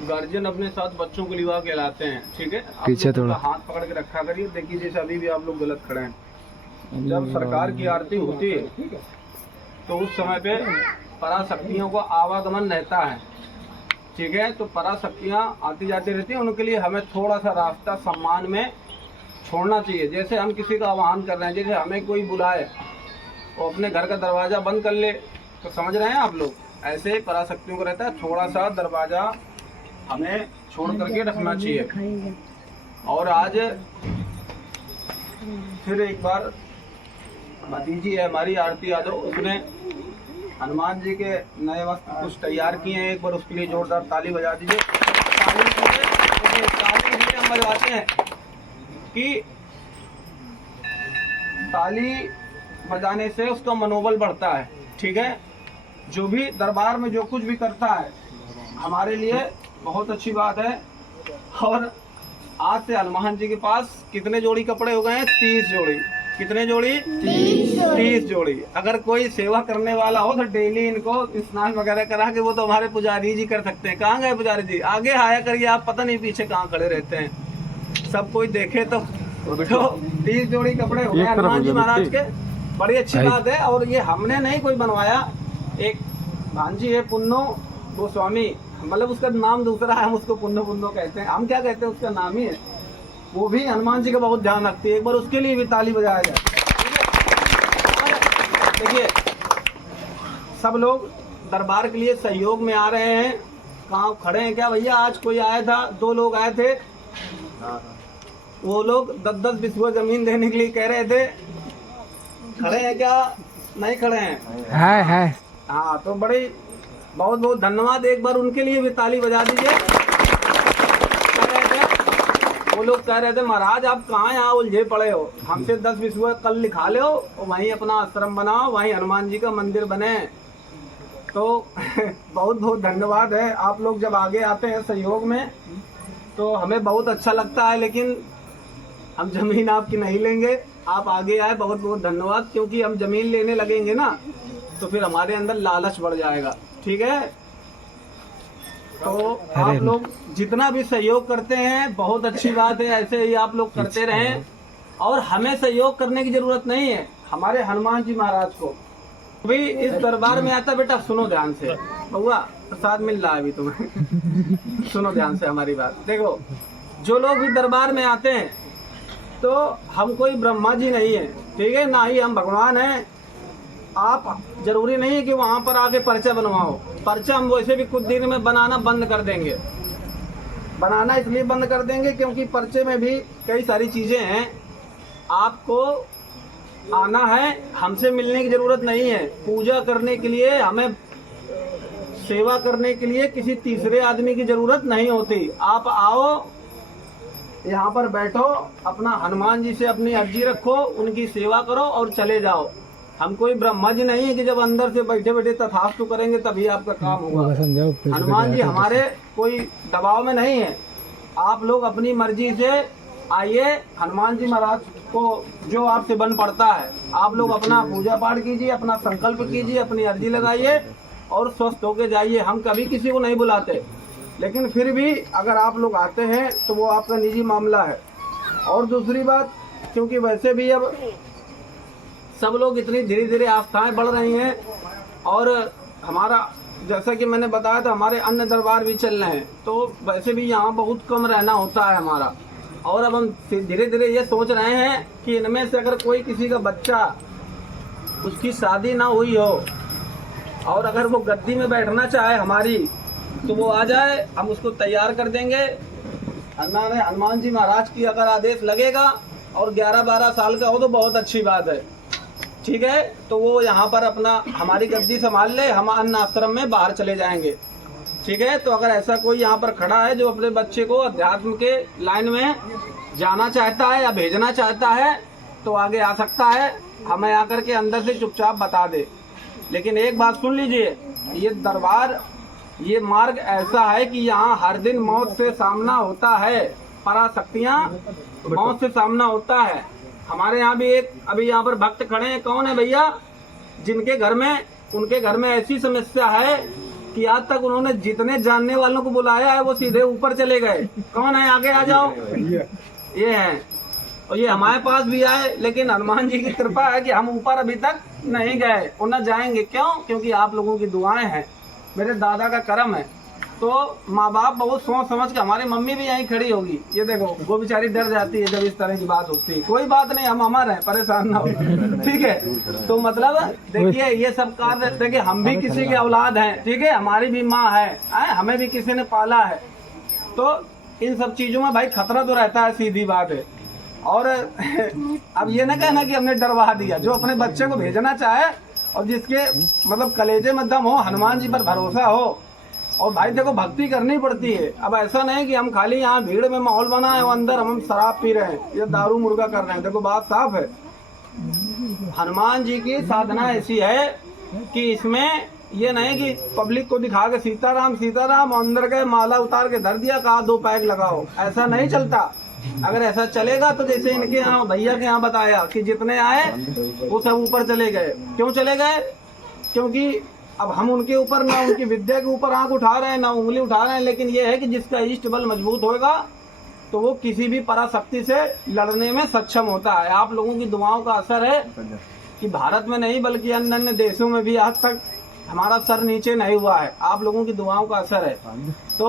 Guardian अपने साथ बच्चों को लिवा के लाते हैं, ठीक है। पीछे थोड़ा हाथ पकड़ के रखा करिए। देखिए जैसे अभी भी आप लोग गलत खड़े हैं। जब सरकार की आरती होती है तो उस समय पे पराशक्तियों का आवागमन रहता है, ठीक है। तो पराशक्तियाँ आती जाती रहती हैं, उनके लिए हमें थोड़ा सा रास्ता सम्मान में छोड़ना चाहिए। जैसे हम किसी का आह्वान कर रहे हैं, जैसे हमें कोई बुलाए और अपने घर का दरवाज़ा बंद कर ले, तो समझ रहे हैं आप लोग, ऐसे पराशक्तियों को रहता है थोड़ा सा दरवाज़ा हमें छोड़ करके रखना चाहिए। और आज फिर एक बार भतीजी है हमारी आरती यादव, उसने हनुमान जी के नए वस्त्र कुछ तैयार किए हैं। एक बार उसके लिए जोरदार ताली बजा दीजिए। ताली इसलिए हम बजवाते हैं कि ताली बजाने से उसका मनोबल बढ़ता है, ठीक है। जो भी दरबार में जो कुछ भी करता है हमारे लिए बहुत अच्छी बात है। और आज से हनुमान जी के पास कितने जोड़ी कपड़े हो गए हैं? 30 जोड़ी। कितने जोड़ी? 30 जोड़ी। अगर कोई सेवा करने वाला हो तो डेली इनको स्नान वगैरह करा के, वो तो हमारे पुजारी जी कर सकते हैं। कहाँ गए पुजारी जी? आगे आया करिए, आप पता नहीं पीछे कहाँ खड़े रहते हैं, सब कोई देखे तो 30 जोड़ी कपड़े हो गए हनुमान जी महाराज के। बड़ी अच्छी बात है। और ये हमने नहीं कोई बनवाया, एक भांजी है पुन्नो गोस्वामी, मतलब उसका नाम दूसरा है, हम उसको पुन्नो पुन्नो कहते हैं। हम क्या कहते हैं, उसका नाम ही है। वो भी हनुमान जी का बहुत ध्यान रखती है। एक बार उसके लिए भी ताली बजाया जाए। देखिए सब लोग दरबार के लिए सहयोग में आ रहे हैं। कहाँ खड़े हैं क्या भैया? आज कोई आया था, 2 लोग आए थे, वो लोग 10-10 बिस्वा जमीन देने के लिए कह रहे थे। खड़े हैं क्या? नहीं खड़े हैं? है। हाँ, तो बड़ी बहुत बहुत धन्यवाद। एक बार उनके लिए भी ताली बजा दीजिए। वो लोग कह रहे थे महाराज आप कहाँ यहाँ उलझे पड़े हो, हमसे 10 बिस्वा कल लिखा लो और वहीं अपना आश्रम बनाओ, वहीं हनुमान जी का मंदिर बने। तो बहुत बहुत धन्यवाद है। आप लोग जब आगे आते हैं सहयोग में तो हमें बहुत अच्छा लगता है, लेकिन हम जमीन आपकी नहीं लेंगे। आप आगे आए, बहुत बहुत धन्यवाद। क्योंकि हम जमीन लेने लगेंगे ना तो फिर हमारे अंदर लालच बढ़ जाएगा, ठीक है। तो आप लोग जितना भी सहयोग करते हैं बहुत अच्छी बात है, ऐसे ही आप लोग करते रहें। और हमें सहयोग करने की जरूरत नहीं है, हमारे हनुमान जी महाराज को भी इस दरबार में आता। बेटा सुनो ध्यान से, बउआ प्रसाद मिल रहा है अभी तुम्हें। सुनो ध्यान से हमारी बात। देखो जो लोग भी दरबार में आते हैं तो हम कोई ब्रह्मा जी नहीं है, ठीक है, ना ही हम भगवान हैं। आप जरूरी नहीं है कि वहाँ पर आके पर्चा बनवाओ। पर्चा हम वैसे भी कुछ दिन में बनाना बंद कर देंगे। बनाना इसलिए बंद कर देंगे क्योंकि पर्चे में भी कई सारी चीजें हैं। आपको आना है, हमसे मिलने की जरूरत नहीं है। पूजा करने के लिए, हमें सेवा करने के लिए किसी तीसरे आदमी की जरूरत नहीं होती। आप आओ, यहाँ पर बैठो, अपना हनुमान जी से अपनी अर्जी रखो, उनकी सेवा करो और चले जाओ। हम कोई ब्रह्मा जी नहीं है कि जब अंदर से बैठे बैठे तथास्तु करेंगे तभी आपका काम होगा। हनुमान जी हमारे कोई दबाव में नहीं है। आप लोग अपनी मर्जी से आइए, हनुमान जी महाराज को जो आपसे बन पड़ता है आप लोग अपना पूजा पाठ कीजिए, अपना संकल्प कीजिए, अपनी अर्जी लगाइए और स्वस्थ होके जाइए। हम कभी किसी को नहीं बुलाते, लेकिन फिर भी अगर आप लोग आते हैं तो वो आपका निजी मामला है। और दूसरी बात, क्योंकि वैसे भी अब सब लोग इतनी धीरे धीरे आस्थाएं बढ़ रही हैं और हमारा, जैसा कि मैंने बताया था, हमारे अन्य दरबार भी चल रहे हैं, तो वैसे भी यहाँ बहुत कम रहना होता है हमारा। और अब हम धीरे धीरे ये सोच रहे हैं कि इनमें से अगर कोई किसी का बच्चा, उसकी शादी ना हुई हो और अगर वो गद्दी में बैठना चाहे हमारी, तो वो आ जाए, हम उसको तैयार कर देंगे। हनुमान जी महाराज की अगर आदेश लगेगा और 11-12 साल का हो तो बहुत अच्छी बात है, ठीक है। तो वो यहाँ पर अपना हमारी गद्दी संभाल ले, हम अन्य आश्रम में बाहर चले जाएंगे, ठीक है। तो अगर ऐसा कोई यहाँ पर खड़ा है जो अपने बच्चे को अध्यात्म के लाइन में जाना चाहता है या भेजना चाहता है तो आगे आ सकता है, हमें आकर के अंदर से चुपचाप बता दे। लेकिन एक बात सुन लीजिए, ये दरबार, ये मार्ग ऐसा है कि यहाँ हर दिन मौत से सामना होता है। पराशक्तियाँ मौत से सामना होता है। हमारे यहाँ भी एक अभी यहाँ पर भक्त खड़े हैं, कौन है भैया? जिनके घर में, उनके घर में ऐसी समस्या है कि आज तक उन्होंने जितने जानने वालों को बुलाया है वो सीधे ऊपर चले गए। कौन है, आगे आ जाओ। ये हैं, और ये हमारे पास भी आए, लेकिन हनुमान जी की कृपा है कि हम ऊपर अभी तक नहीं गए और न जाएंगे। क्यों? क्योंकि आप लोगों की दुआएं हैं, मेरे दादा का करम है। तो माँ बाप बहुत सोच समझ के, हमारी मम्मी भी यहीं खड़ी होगी, ये देखो वो बेचारी डर जाती है जब इस तरह की बात होती है। कोई बात नहीं, हम अमर हैं, परेशान ना हो, ठीक है। तो मतलब देखिए ये सब कार्य, देखिए हम भी किसी के औलाद हैं, ठीक है, हमारी भी माँ है, हमें भी किसी ने पाला है। तो इन सब चीजों में भाई खतरा तो रहता है, सीधी बात है। और अब ये ना कहना कि हमने डरवा दिया। जो अपने बच्चे को भेजना चाहे और जिसके मतलब कलेजे में दम हो, हनुमान जी पर भरोसा हो, और भाई देखो भक्ति करनी पड़ती है। अब ऐसा नहीं कि हम खाली यहाँ भीड़ में माहौल बना है और अंदर हम शराब पी रहे हैं या दारू मुर्गा कर रहे हैं। देखो बात साफ है, हनुमान जी की साधना ऐसी है कि इसमें ये नहीं कि पब्लिक को दिखा के सीताराम सीताराम और अंदर के माला उतार के धर दिया, कहा 2 पैक लगाओ, ऐसा नहीं चलता। अगर ऐसा चलेगा तो जैसे इनके यहाँ भैया के यहाँ बताया कि जितने आए वो सब ऊपर चले गए। क्यों चले गए? क्योंकि अब हम उनके ऊपर ना उनकी विद्या के ऊपर आंख उठा रहे हैं ना उंगली उठा रहे हैं, लेकिन ये है कि जिसका इष्ट बल मजबूत होगा तो वो किसी भी पराशक्ति से लड़ने में सक्षम होता है। आप लोगों की दुआओं का असर है कि भारत में नहीं बल्कि अन्य अन्य देशों में भी आज तक हमारा सर नीचे नहीं हुआ है। आप लोगों की दुआओं का असर है। तो